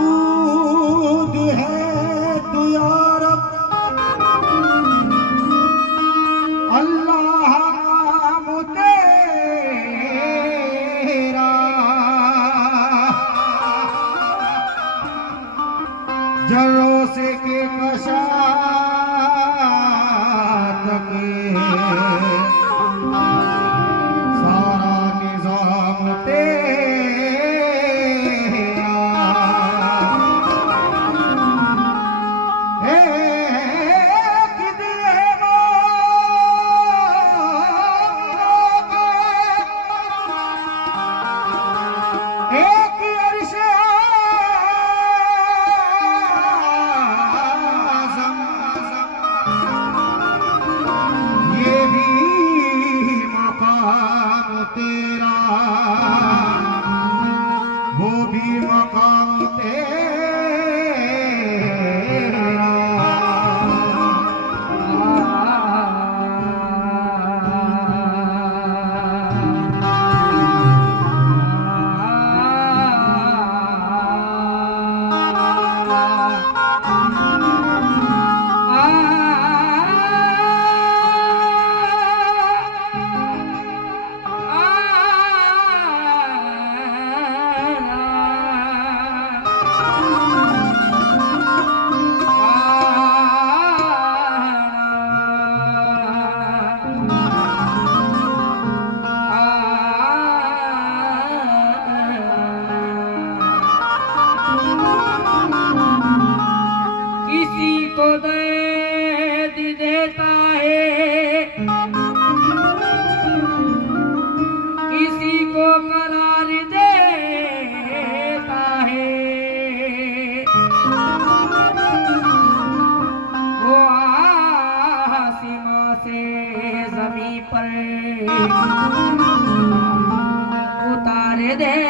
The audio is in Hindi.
माबूद है तू या रब, अल्लाह नाम तेरा, जर्रों से के कशात के सारा निजाम तेरा। तेरा वो भी मकाम तेरा। किसी को दर्द देता है, किसी को करार देता है, वो आसमां से ज़मीं पर उतार दे